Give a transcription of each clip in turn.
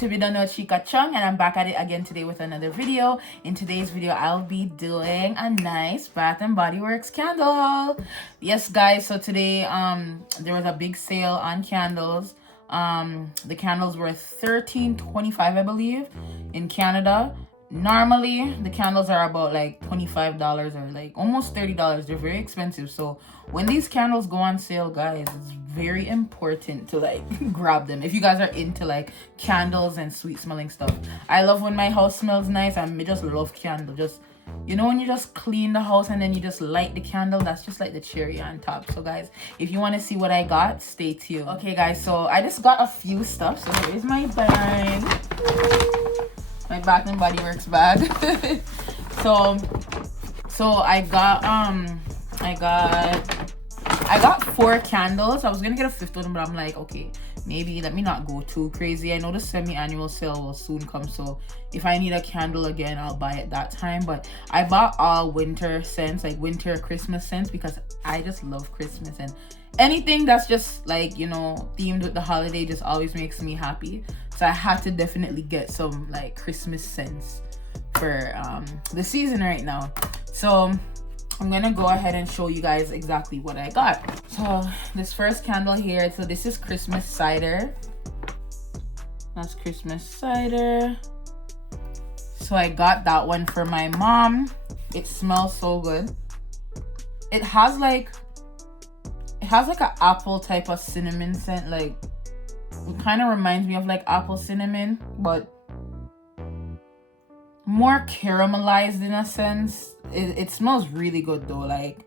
YouTube, you don't know, Shickaa Chung, and I'm back at it again today with another video. In today's video, I'll be doing a nice Bath and Body Works candle haul. Yes, guys, so today there was a big sale on candles. The candles were $13.25, I believe, in Canada. Normally the candles are about like $25 or like almost $30. They're very expensive. So when these candles go on sale, guys, it's very important to like grab them if you guys are into like candles and sweet smelling stuff. I love when my house smells nice. I just love candle. Just, you know, when you just clean the house and then you just light the candle, that's just like the cherry on top. So guys, if you want to see what I got, stay tuned. Okay guys, so I just got a few stuff. So here's my bag, my Bath and Body Works bag. so I got 4 candles. I was gonna get a 5th one, but I'm like, okay, maybe let me not go too crazy. I know the semi-annual sale will soon come, so if I need a candle again, I'll buy it that time. But I bought all winter scents, like winter Christmas scents, because I just love Christmas, and anything that's just like, you know, themed with the holiday just always makes me happy. So I had to definitely get some like Christmas scents for the season right now. So I'm gonna go ahead and show you guys exactly what I got. So this first candle here, so this is Christmas Cider. That's Christmas Cider. So I got that one for my mom. It smells so good. It has like an apple type of cinnamon scent. Like, it kind of reminds me of like apple cinnamon, but more caramelized in a sense. It smells really good though. Like,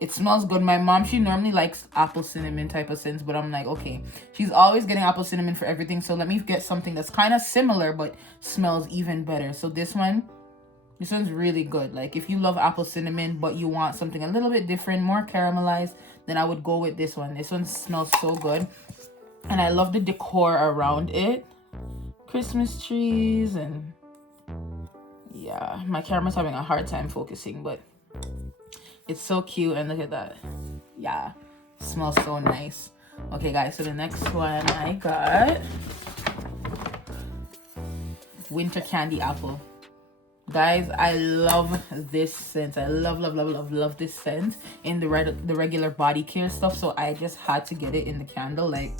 it smells good. My mom, she normally likes apple cinnamon type of scents, but I'm like, okay, she's always getting apple cinnamon for everything, so let me get something that's kind of similar but smells even better. So this one's really good. Like, if you love apple cinnamon but you want something a little bit different, more caramelized, then I would go with this one. This one smells so good, and I love the decor around it. Christmas trees, and yeah, my camera's having a hard time focusing, but it's so cute. And look at that. Yeah, it smells so nice. Okay guys, so the next one I got, winter candy apple. Guys, I love this scent. I love this scent in the regular body care stuff, so I just had to get it in the candle. Like,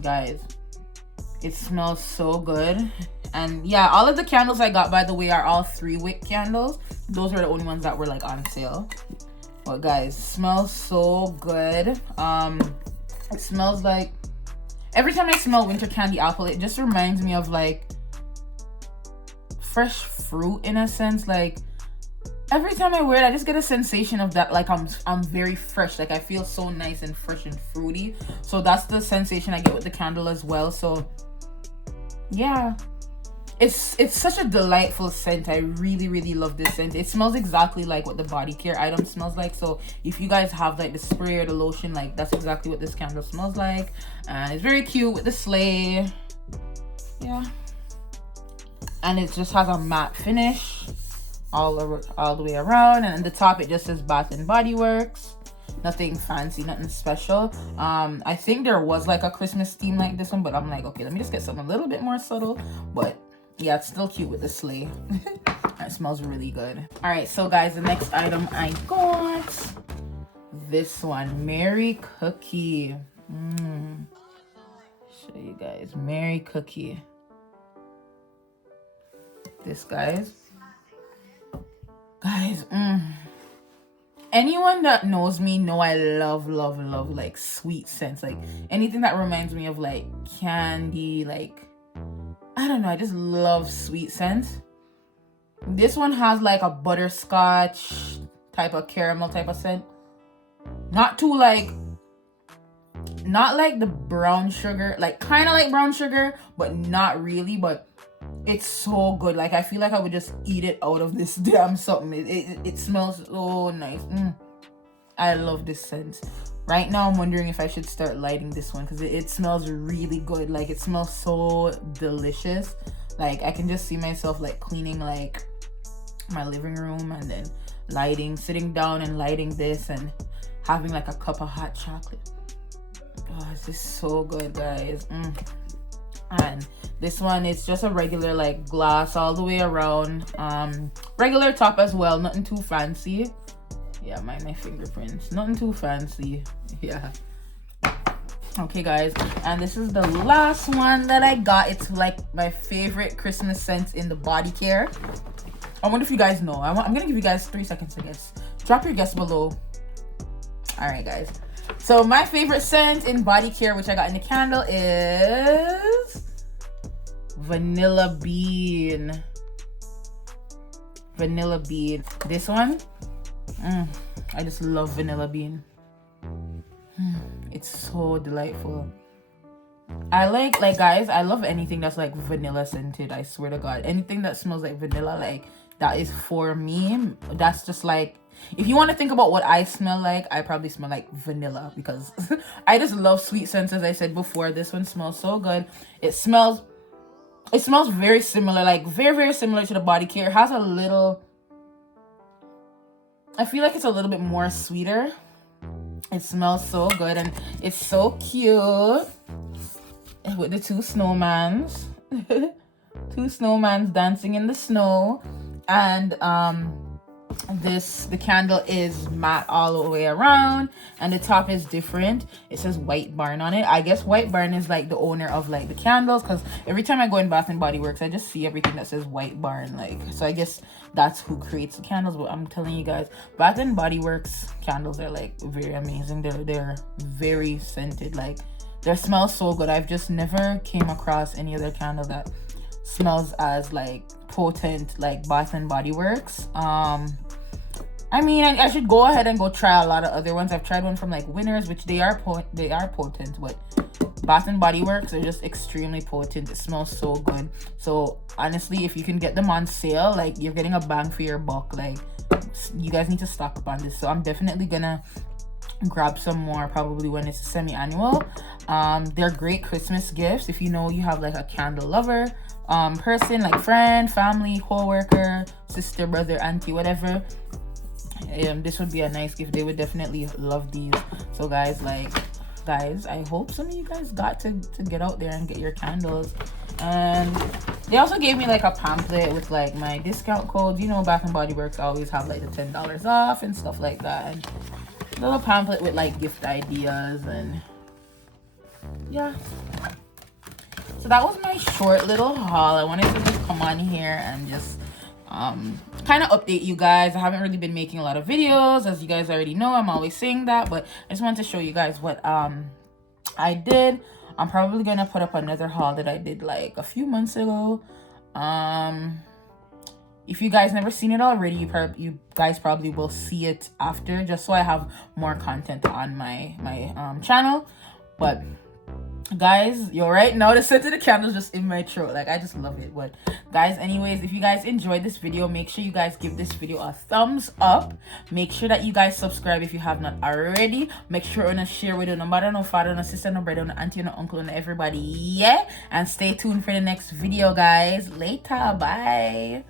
guys, it smells so good. And yeah, all of the candles I got, by the way, are all 3-wick candles. Those are the only ones that were like on sale. But guys, smells so good. It smells like, every time I smell winter candy apple, it just reminds me of like fresh fruit in a sense. Like, every time I wear it, I just get a sensation of that, like I'm very fresh. Like, I feel so nice and fresh and fruity. So that's the sensation I get with the candle as well. So yeah, it's such a delightful scent. I really love this scent. It smells exactly like what the body care item smells like. So if you guys have like the spray or the lotion, like, that's exactly what this candle smells like. And it's very cute with the sleigh. Yeah, and it just has a matte finish all the way around, and at the top it just says Bath and Body Works. Nothing fancy, nothing special. I think there was like a Christmas theme like this one, but I'm like, okay, let me just get something a little bit more subtle. But yeah, it's still cute with the sleigh. It smells really good. All right, so guys, the next item I got, this one, Merry Cookie. Show you guys, Merry Cookie. This, guys, anyone that knows me know I love like sweet scents. Like, anything that reminds me of like candy, like, I don't know, I just love sweet scents. This one has like a butterscotch type of caramel type of scent. Not too like, not like the brown sugar, like kind of like brown sugar, but not really. But it's so good. Like, I feel like I would just eat it out of this damn something. It smells so nice. I love this scent. Right now I'm wondering if I should start lighting this one, because it smells really good. Like, it smells so delicious. Like, I can just see myself like cleaning like my living room and then sitting down and lighting this and having like a cup of hot chocolate. Oh, this is so good, guys. And this one is just a regular like glass all the way around, regular top as well, nothing too fancy. Yeah, my fingerprints, nothing too fancy. Yeah. Okay guys, and this is the last one that I got. It's like my favorite Christmas scent in the body care. I wonder if you guys know. I'm gonna give you guys 3 seconds to guess. Drop your guess below. All right guys, so my favorite scent in body care, which I got in the candle, is vanilla bean. Vanilla bean. This one, I just love vanilla bean. It's so delightful. I like guys, I love anything that's like vanilla scented. I swear to God, anything that smells like vanilla, like that is for me. That's just like, if you want to think about what I smell like, I probably smell like vanilla, because I just love sweet scents. As I said before, this one smells so good. It smells very similar, like very similar to the body care. It has a little, I feel like it's a little bit more sweeter. It smells so good, and it's so cute with the 2 snowmans. 2 snowmans dancing in the snow. And the candle is matte all the way around, and the top is different. It says White Barn on it. I guess White Barn is like the owner of like the candles, because every time I go in Bath and Body Works, I just see everything that says White Barn, like, so I guess that's who creates the candles. But I'm telling you guys, Bath and Body Works candles are like very amazing. They're very scented, like their smell so good. I've just never came across any other candle that smells as like potent like Bath and Body Works. I mean, I should go ahead and go try a lot of other ones. I've tried one from like Winners, which they are potent, but Bath and Body Works are just extremely potent. It smells so good. So honestly, if you can get them on sale, like you're getting a bang for your buck. Like, you guys need to stock up on this. So I'm definitely gonna grab some more probably when it's semi-annual. They're great Christmas gifts if you know you have like a candle lover person, like friend, family, co-worker, sister, brother, auntie, whatever. This would be a nice gift. They would definitely love these. So guys, I hope some of you guys got to get out there and get your candles. And they also gave me like a pamphlet with like my discount codes. You know, Bath and Body Works always have like the $10 off and stuff like that, and a little pamphlet with like gift ideas. And yeah, so that was my short little haul. I wanted to just come on here and just kind of update you guys. I haven't really been making a lot of videos, as you guys already know. I'm always saying that, but I just wanted to show you guys what I did. I'm probably gonna put up another haul that I did like a few months ago. If you guys never seen it already, you guys probably will see it after, just so I have more content on my channel. But guys, you're right now, the scent of the candles just in my throat. Like, I just love it. But guys, anyways, if you guys enjoyed this video, make sure you guys give this video a thumbs up. Make sure that you guys subscribe if you have not already. Make sure to share with no mother, no father, no sister, no brother, no auntie, no uncle, and everybody. Yeah, and stay tuned for the next video, guys. Later, bye.